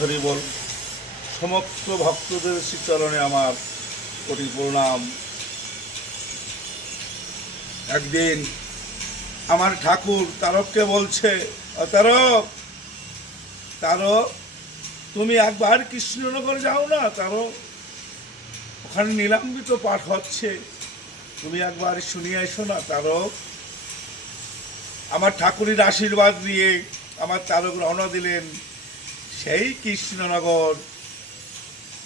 হরি বল। সমস্ত ভক্তদের শ্রীচরণে আমার কোটি প্রণাম। একদিন আমার ঠাকুর তারককে বলছে, তারক তারক তুমি একবার কৃষ্ণনগর যাও না তারক, ওখানে নীলাম্বিত পাঠ হচ্ছে, তুমি একবার শুনিয়ে এসো না তারক। আমার ঠাকুরের আশীর্বাদ নিয়ে আমার তারক রওনা দিলেন সেই কৃষ্ণনগর।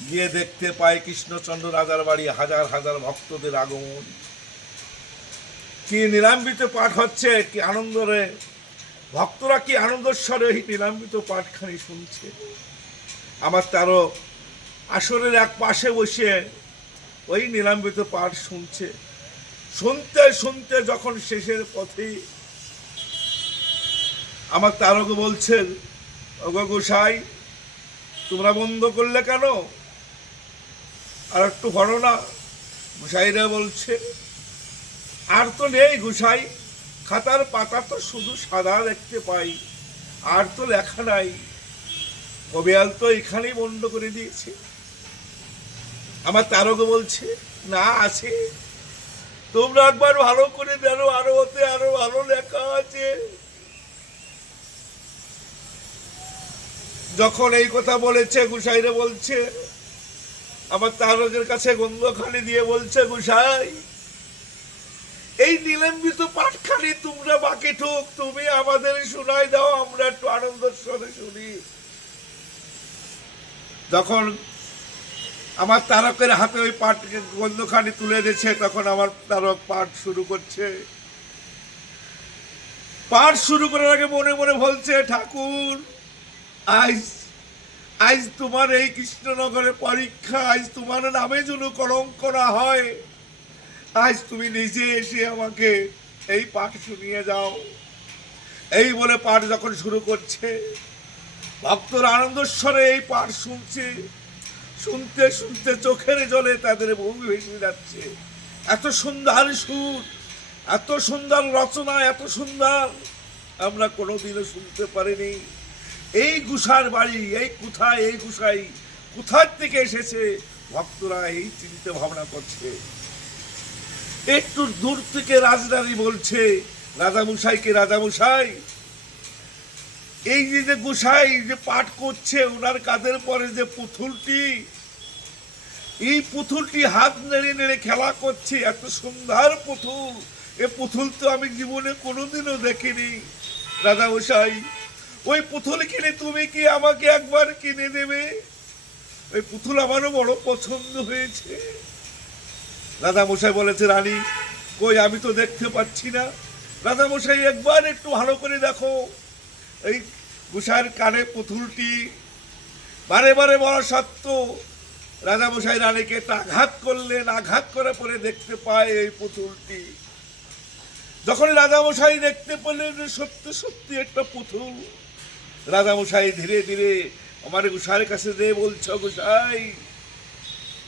গিয়ে দেখতে পায় কৃষ্ণচন্দ্র রাজার বাড়ি হাজার হাজার ভক্তদের আগমন। কি নীলাম্বিত পাঠ হচ্ছে, কি আনন্দরে ভক্তরা কি আনন্দস্বরে এই নীলাম্বিত পাঠখানি শুনছে। আমার তারক আসরের এক পাশে বসে ওই নীলাম্বিত পাঠ শুনছে। শুনতে শুনতে যখন শেষের পথে আমার তারক বলছেন, ওগো গোসাই তোমরা বন্ধ করলে কেন, আর একটু পড়ো না। গোসাইরা বলছে, আর তো নেই গোসাই, খাতার পাতা তো শুধু সাদা দেখতে পাই, আর তো লেখা নাই। কবিয়াল তো এখানেই বন্ধ করে দিয়েছে। আমার তারক বলছে, না আছে, তোমরা একবার ভালো করে দেখো, আরো ওতে আরো ভালো লেখা আছে। যখন এই কথা বলেছে গোসাইরে বলছে, আমার তারকের কাছে গন্ধখানি দিয়ে বলছে, গোসাই এই নিলম্বিত পাঠখানি তোমরা বাকি ঠুক, তুমি আমাদের শোনাই দাও, আমরা একটু আনন্দের স্বরে শুনি। যখন আমার তারকের হাতে ওই পাঠ গন্ধখানি তুলে দিচ্ছে, তখন আমার তারক পাঠ শুরু করছে। পাঠ শুরু করার আগে মনে মনে বলছে, ঠাকুর আজ আজ তোমার এই কৃষ্ণনগরের পরীক্ষা, আজ তোমার নামে যেন কলঙ্ক না হয়। আজ তুমি নিজে এসে আমাকে এই পাঠ শুনিয়ে যাও। এই বলে পাঠ যখন শুরু করছে, ভক্তরা আনন্দস্বরে এই পাঠ শুনছে। শুনতে শুনতে চোখের জলে তাদের বুক ভেসে যাচ্ছে। এত সুন্দর সুর, এত সুন্দর রচনা, এত সুন্দর আমরা কোনোদিনও শুনতে পারিনি। এই গুসার বাড়ি এই কোথায়, এই গুসাই কোথার থেকে এসেছে, ভক্তরা এই চিন্তা ভাবনা করছে। একটু দূর থেকে রাজরানী বলছে রাজামশাইকে, রাজামশাই এই যে গোসাই যে পাঠ করছে, ওনার কাঁধের পরে যে পুতুলটি, এই পুতুলটি হাত নেড়ে নেড়ে খেলা করছে, এত সুন্দর পুতুল, এ পুতুল তো আমি জীবনে কোনোদিনও দেখিনি। রাজামশাই ওই পুতুল কিনে তুমি কি আমাকে একবার কিনে দেবে? ওই পুতুল আমারও বড় পছন্দ হয়েছে। রাজামশাই বলেছে, রানী কই, আমি তো দেখতে পাচ্ছি না। রাজামশাই একবার একটু ভালো করে দেখো। এই গোসাইয়ের কানে পুতুলটি বারে বারে বলা সত্ত্বেও রাজামশাই রানীকে একটা আঘাত করলেন। আঘাত করে পরে দেখতে পায় এই পুতুলটি। যখন রাজামশাই দেখতে পেলেন যে সত্যি সত্যি একটা পুতুল, রাজামশাই ধীরে ধীরে আমার গোসাইয়ের কাছে যেয়ে বলছ, গোসাই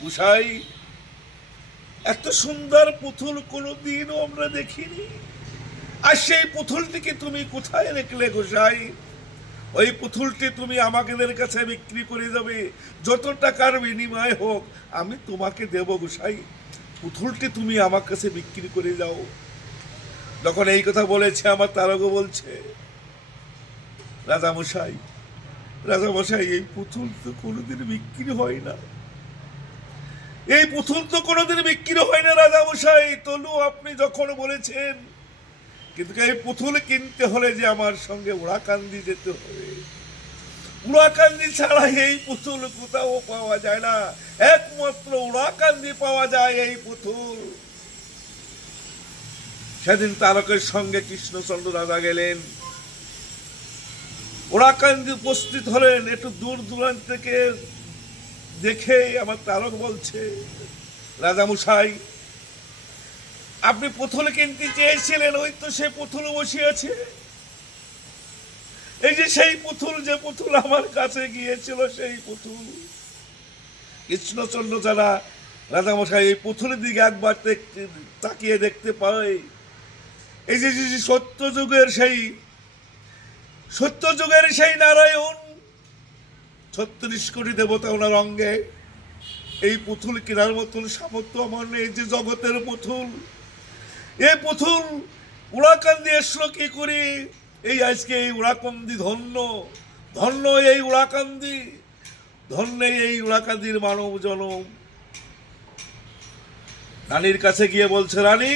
গোসাই এত সুন্দর পুতুল কোনোদিনও আমরা দেখিনি। আর সেই পুতুলটিকে তুমি কোথায় রেখলে গোসাই? ওই পুতুলটি তুমি আমাদের কাছে বিক্রি করে যাবে, যত টাকার বিনিময় হোক আমি তোমাকে দেব গোসাই, পুতুলটি তুমি আমার কাছে বিক্রি করে যাও। যখন এই কথা বলেছে, আমার তারক বলছে, রাজামশাই রাজামশাই এই পুতুল তো কোনোদিন বিক্রি হয় না, এই পুতুল তো কোনোদিন বিক্রি হয় না রাজামশাই। তলু আপনি যখন বলেছেন, কিন্তু এই পুতুল কিনতে হলে যে আমার সঙ্গে ওড়াকান্দি যেতে হবে, ওড়াকান্দি ছাড়া এই পুতুল কোথাও পাওয়া যায় না, একমাত্র ওড়াকান্দি পাওয়া যায় এই পুতুল। সেদিন তারকের সঙ্গে কৃষ্ণচন্দ্র রাজা গেলেন, ওড়াকান্দি উপস্থিত হলেন। একটু দূর দূরান্ত থেকে দেখে আমার তারক বলছে, রাজামশাই আপনি পুতুল কিনতে চেয়েছিলেন, ওই তো সে পুতুল বসে আছে। এই যে সেই পুতুল, যে পুতুল আমার কাছে গিয়েছিল সেই পুতুল। কৃষ্ণচন্দ্র যারা রাজামশাই এই পুতুলের দিকে একবার তাকিয়ে দেখতে পায়, এই যে সত্যযুগের সেই নারায়ণ 36 কোটি দেবতা ওনার অঙ্গে। এই পুতুল কেনার মতন সামর্থ্য আমার নেই, যে জগতের পুতুল। এই পুতুল উড়াকান্দি আসলো কি করে? এই আজকে এই উড়াকান্দি ধন্য, ধন্য এই উড়াকান্দি, ধন্য এই উড়াকান্দির মানব জনম। রানীর কাছে গিয়ে বলছে, রানী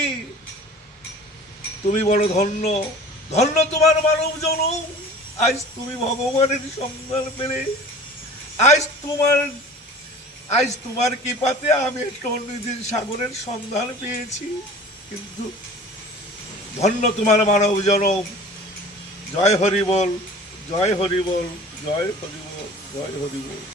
তুমি বড় ধন্য, ধন্য তোমার মানব জনম। আজ তুমি ভগবানের সন্ধান পেলে, আজ তোমার কৃপাতে আমি একটা নদীর সাগরের সন্ধান পেয়েছি। কিন্তু ধন্য তোমার মানব জনম। জয় হরি বল, জয় হরি বল, জয় হরি বল, জয় হরি বল।